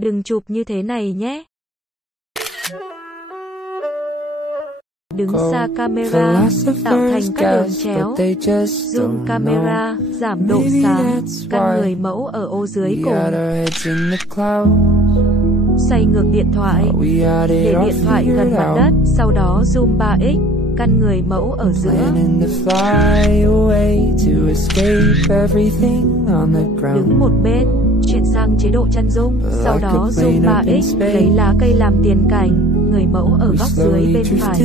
Đừng chụp như thế này nhé. Đứng xa camera, tạo thành các đường chéo. Zoom camera, giảm độ sáng, căn người mẫu ở ô dưới cùng. Xoay ngược điện thoại, để điện thoại gần mặt đất, sau đó zoom 3x, căn người mẫu ở giữa. Đứng một bên, chuyển sang chế độ chân dung, sau đó zoom 3x, lấy lá cây làm tiền cảnh, người mẫu ở góc dưới bên phải.